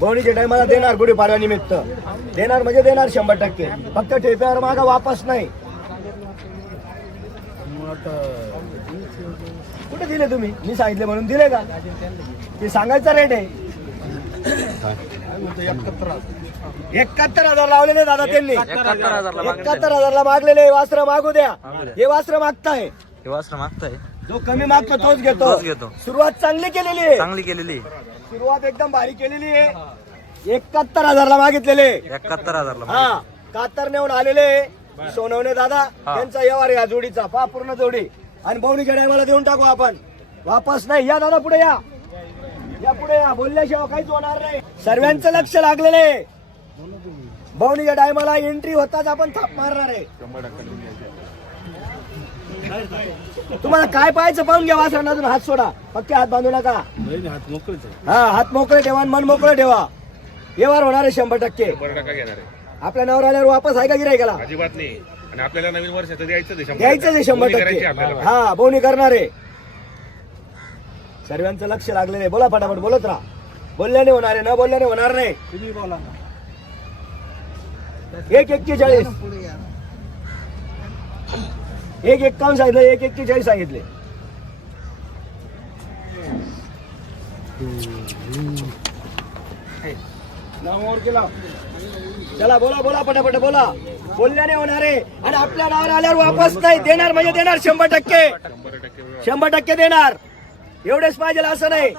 भवनीच्या टायमाला देणार गुढीपाडव्या निमित्त देणार म्हणजे देणार 100%. फक्त ठेप्यावर मागा वापस नाही. कुठे दिले तुम्ही? मी सांगितले म्हणून दिले का? ते सांगायचा रेट आहे 71,000 लावलेले दादा त्यांनी. 71,000 मागलेले वस्त्र मागू द्या. हे वस्त्र मागताय, जो कमी मागतो तोच घेतो. सुरुवात चांगली केलेली आहे, सुरुवात एकदम भारी केलेली आहे. 71,000 मागितलेले. 71,000 हा कातर नेऊन आलेले सोनवणे दादा त्यांचा व्यवहार या जोडीचा पा पूर्ण जोडी. आणि भवनीच्या टायमाला देऊन टाकू आपण, वापस नाही. या दादा पुढे या, या पुढे या. बोलल्याशिवाय काहीच होणार नाही. सर्वांचं लक्ष लागलेले. भवनीच्या टायमाला एंट्री होताच आपण थाप मारणार आहे. तुम्हाला काय पाहायचं पाहून घ्या. वासरांना अजून हात सोडा, पक्के हात बांधू नका. हा हात मोकळे ठेवा, मन मोकळे ठेवा. व्यवहार होणार आहे 100%. आपल्या नावावर आल्यावर वापस आहे का गिरायकाला? अजिबात नाही. आणि आपल्याला नवीन वर्षाचं द्यायचं 100%. हा बोवणी करणार आहे. सर्वांचं लक्ष लागलेलं आहे. बोला फटाफट, बोलत राहा. बोलल्याने होणार आहे, न बोलल्याने होणार नाही. तुम्ही बोला. 1,41. 1,51 सांगितलं, 1,41 सांगितले. चला बोला बोला पटापट बोला. बोलल्याने होणार आहे. आणि आपल्या नावावर आल्यावर वापस नाही. देणार म्हणजे देणार 100%. 100% देणार. एवढेच पाहिजे असं नाही.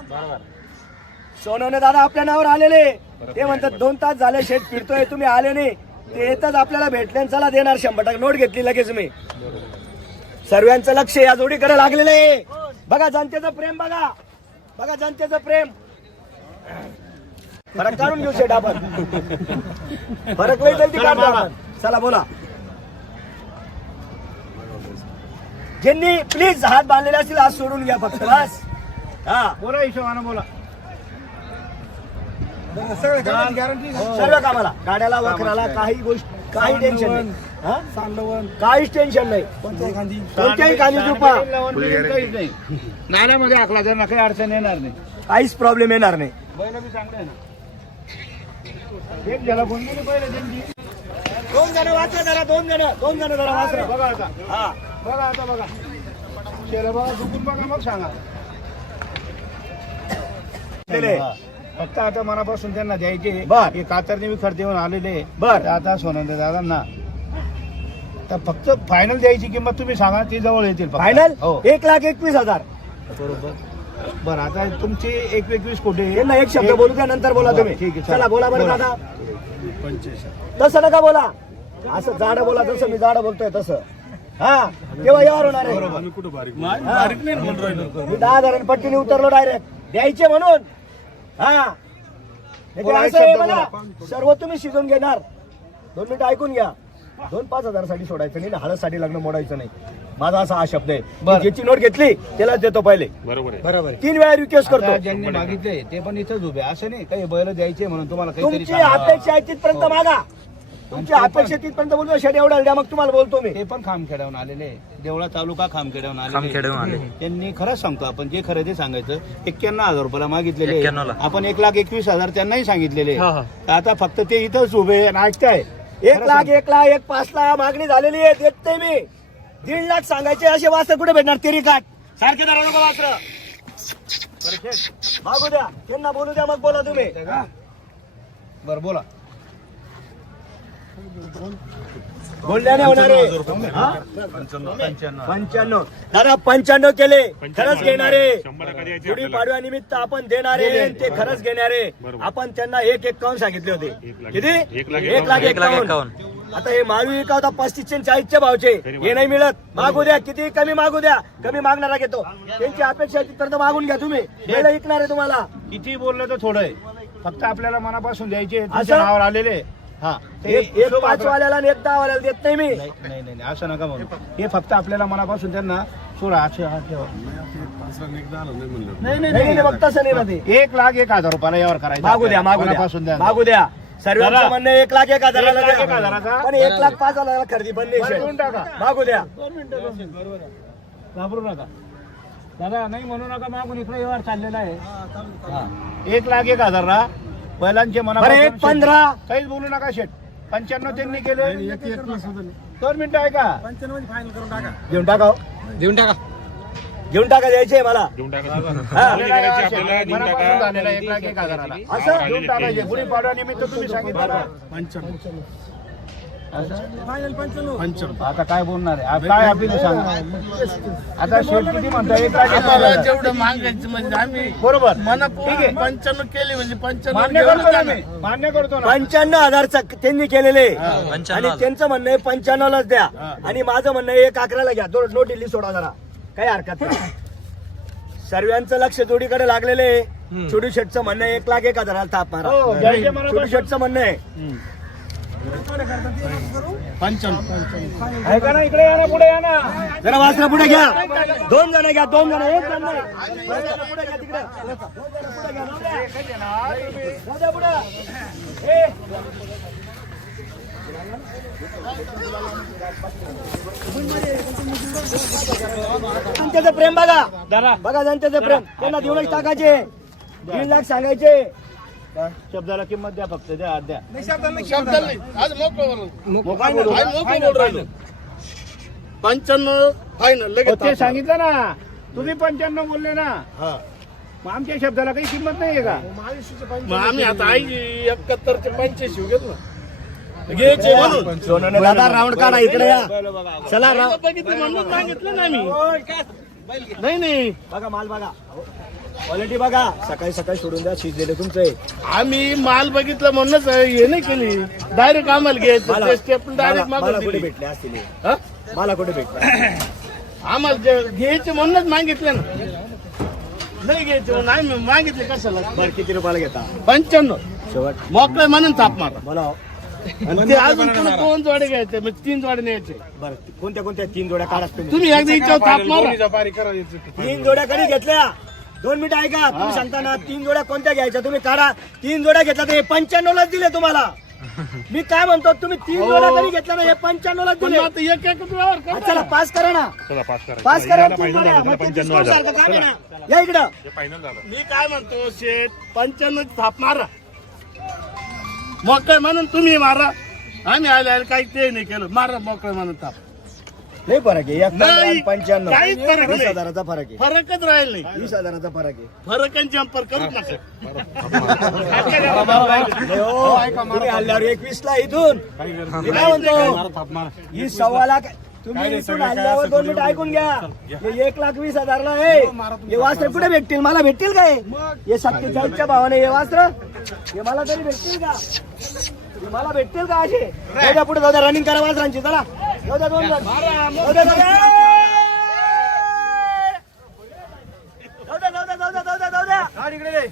सोनवणे दादा आपल्या नावावर आलेले. ते म्हणतात 2 तास झाले शेत फिरतोय, तुम्ही आले नाही. ते येतच आपल्याला भेटले. चला देणार 100%. नोट घेतली लगेच मी. सर्वांचं लक्ष या जोडीकडे लागलेलं आहे. बघा जनतेचं प्रेम, बघा बघा जनतेचं प्रेम. फरक काढून घेऊ शेट आपण. फरक नाही जलदी काढतो आपण. चला बोला. ज्यांनी प्लीज हात बांधलेले असतील हात सोडून घ्या फक्त बस. हा बोला हिशोबानं बोला. सर्व कामाला, गाड्याला वखराला काही गोष्ट, काही टेन्शन नाही. काहीच टेन्शन नाही. कोणत्याही खाली झोपा, नाल्यामध्ये आखला त्यांना काही अडचण येणार नाही, काहीच प्रॉब्लेम येणार नाही. बैल बी चांगले आहे ना. एक ज्याला बोलली बैल त्यांची 2 जण वाचलं जरा, 2 जण जरा वाचलं. बघा आता. हा बघा आता बघा शेला बघा, झुकून बघा मग सांगा. फक्त आता मनापासून त्यांना द्यायचे. बर. हे कातरने मी खर्च देऊन आलेले. बर. आता सोनवणे दादांना तर फक्त फायनल द्यायची किंमत तुम्ही सांगा, ती जवळ येतील फक्त. फायनल हो 1,21,000. बरोबर. बरं आता तुमची 1,21 कोटी. यांना एक शब्द बोलू द्या, नंतर बोला तुम्ही. ठीक आहे, चला बोला बरं बोला. दादा. तसं नका बोला, असं जाडं बोला. तसं मी जाडं बोलतोय तसं. हा तेव्हा यावर होणार आहे. मी 10,000 पट्टीने उतरलो डायरेक्ट द्यायचे म्हणून. हा बोला, एक असं आहे शब्द मला. बोला. सर्व तुम्ही शिजून घेणार. 2 मिनिटं ऐकून घ्या. 2-5 हजारासाठी सोडायचं नाही, हळदसाठी लग्न मोडायचं नाही. माझा असा हा शब्द आहे. बरं. ज्याची नोट घेतली त्यालाच देतो पहिले. बरोबर आहे. बरोबर 3 वेळा रिक्वेस्ट आता करतो. ज्यांनी मागितले ते पण इथंच उभे. असं नाही काही बैल द्यायचे म्हणून तुम्हाला काहीतरी तुमची सांगा. अपेक्षा आहे तिथपर्यंत मागा. तुमची अपेक्षा तिथपर्यंत बोलतो. शेट एवढा द्या, मग तुम्हाला बोलतो मी. ते पण खामखेड्याहून आलेले. देवळा तालुका खामखेड्याहून खामखेड्याहून आले. आले. त्यांनी खरंच सांगतो आपण जे खरं ते सांगायचं. 91,000 रुपयाला मागितलेले. 91,000. आपण 1,21,000 त्यांनाही सांगितलेले. तर आता फक्त ते इथंच उभे आणि ऐकताय. 1 लाख 5 लाख मागणी झालेली आहे. देत नाही मी. 1.5 लाख सांगायचे. असे वास्त्र कुठे भेटणार? तेरी काट सारखे धरा नको वास्त्र. मागू द्या, त्यांना बोलू द्या, मग बोला तुम्ही. बरं बोला. बोलल्याने होणार आहे. 95 दादा 95 केले. खरंच घेणारे. 100% द्यायचे गुढी आपल्याला. पाडव्या निमित्त आपण देणारे. ते खरंच घेणारे. आपण त्यांना 1,51 सांगितले होते. किती? 1,51,000. आता हे माळवी विकावता 35 आणि 40च्या भावचे. हे नाही मिळत. मागू द्या, किती कमी मागू द्या. कमी मागणारा घेतो. त्यांची अपेक्षा तिथपर्यंत मागून घ्या तुम्ही. वेळ ऐकणार आहे तुम्हाला. किती बोललं तर थोडं आहे. फक्त आपल्याला मनापासून द्यायचे. असं? तुमच्या नावावर आलेले. हा ते एक 5 वाल्याला आणि 1 10 वाल्याला देत नाही मी. नाही नाही नाही, असं नका म्हणू. हे फक्त आपल्याला मनापासून त्यांना सोडा. असे हात ठेवा. नाही नाही नाही मग तसं नाही ना ते. 1,01,000 रुपयाला यावर करायचं. मागू द्या, मागू मनापासून द्या, द्या. मागू द्या. सर्वांचं म्हणणं 1,01,000 1,01,000 पण 1,05,000 खरेदी पण नाही. देऊन टाका. मागू द्या. घाबरू नका दादा. नाही म्हणू नका. मागून इकडे व्यवहार चाललेला आहे. 1,01,000 ला बैलांचे बरं मनापासून 1.15 काहीच बोलू नका शेठ 95 त्यांनी केले 2 मिनिटं आहे का घेऊन टाका हो. देऊन टाका घेऊन टाका द्यायचे मला देऊन टाका हा. आपल्याला देऊन मनापासून टाका झालेला 1,01,000 असं देऊन टाकायचे गुढीपाडवा निमित्त तुम्ही सांगितलं ना. आता काय बोलणार आहे काय आपली सांगा आता शेठ किती म्हणता 1,01,000 जेवढं मागायचं म्हणजे आम्ही बरोबर मनापूर्वक ठीक आहे. 95 केले म्हणजे 95 मान्य करतो ना मी मान्य करतो ना 95,000 त्यांनी केलेले आणि 95,000. त्यांचं म्हणणं आहे 95लाच द्या आणि माझं म्हणणं आहे 1,11ला घ्या नो दिल्ली सोडा जरा काही हरकत नाही सर्वांचं लक्ष जोडीकडे लागलेले छोटू शेटचं म्हणणं आहे 1,01,000 ताप मारा हो, घ्यायचे मला छोटू शेटचं म्हणणं आहे आहे का ना इकडे या ना पुढे या ना जरा वासरा पुढे घ्या 2 जण घ्या 2 जण 1 जण नाही वासरा पुढे घ्या तिकडे 2 जण पुढे घ्या जाऊ द्या पुढे ए. जनतेचं प्रेम बघा बघा जनतेचं प्रेम त्यांना देऊनच टाकायचे 1.5 लाख सांगायचे शब्दाला किंमत द्या फक्त द्या आज द्या शब्दाला नाही. आज मोकळं काय बोलू? आज मोकळं बोलू राहिलो 95 फायनल हो, लगेच ते सांगितलं ना तुम्ही 95 बोलले ना मग आमच्या शब्दाला काही किंमत नाहीये का मग आम्ही आता आई 71चे 85 घेतो ना घ्यायचे म्हणून सोनूने दादा राऊंड काढा इकडे या चला राऊंड बघितलं म्हणून मागितलं ना आम्ही नाही बघा माल बघा क्वालिटी बघा सकाळी सकाळी सोडून द्या शिजलेले तुमचे आम्ही माल बघितलं म्हणूनच हे नाही केली डायरेक्ट आम्हाला घ्यायचं ते स्टेप डायरेक्ट मला मागून कुठे दिली भेटले असतील हे? हा? मला कुठे भेटले आम्हाला घ्यायचे म्हणूनच मागितलं ना नाही घ्यायचे म्हणून आम्ही मागितले कशाला बरं किती रुपयाला घेता 95 शेवट मोकळे म्हणून ताप मारा बोला हो. आणि ते अजून पुन्हा 2 जोडे घ्यायचे मग 3 जोडे न्यायचे बरं कोणत्या कोणत्या 3 जोड्या काढात तुम्ही तुम्ही एकदा इच्छा ताप मारा 3 जोड्या कधी घेतल्या 2 मिनिटं ऐका तुम्ही सांगता ना 3 जोड्या कोणत्या घ्यायच्या तुम्ही काढा 3 जोड्या घेतल्या तर हे 95लाच दिले तुम्हाला मी काय म्हणतो तुम्ही 3 जोड्या कधी घेतल्या ना हे 95लाच पण दिले आता एक एक व्यवहार हा, करा. चला पास करा ना चला पास करा पास करा याला 3 फायनल जोड्या. झालं मग ते 95,000 डिस्काउंट सारखं काम आहे ना. या इकडं हे फायनल झालं मी काय म्हणतो शेठ 95 थाप मारा मोकळे म्हणून तुम्ही मारा आम्ही आले काही ते नाही केलं मारा मोकळे म्हणून ताप लई फरक आहे 1 नाही, 95 काहीच फरक नाही. 20,000चा फरक आहे फरकच राहील नाही 20,000चा फरक आहे फरक आणि जम्पर करूच नका नाही हो, तुम्ही हल्ल्यावर 21ला इथून मी काय म्हणतो ही 1.25 लाख तुम्ही इथून हल्ल्यावर 2 मिनिट ऐकून घ्या हे 1,20,000ला आहे हे वास्त्र कुठे भेटतील मला भेटतील काय हे 47च्या भावाने हे वास्त्र हे मला तरी भेटतील का हे मला भेटतील का असे जाऊ द्या पुढे जाऊ द्या रनिंग करा वासरांची चला जाऊ द्या 2 जण. जाऊ द्या, जाऊ द्या. जाऊ द्या, जाऊ द्या, जाऊ द्या, जाऊ द्या, जाऊ द्या. चल इकडे घे.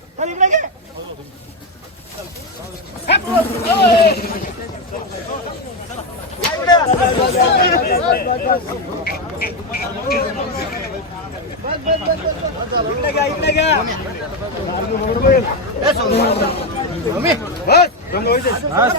इकडे घ्या इकडे घ्या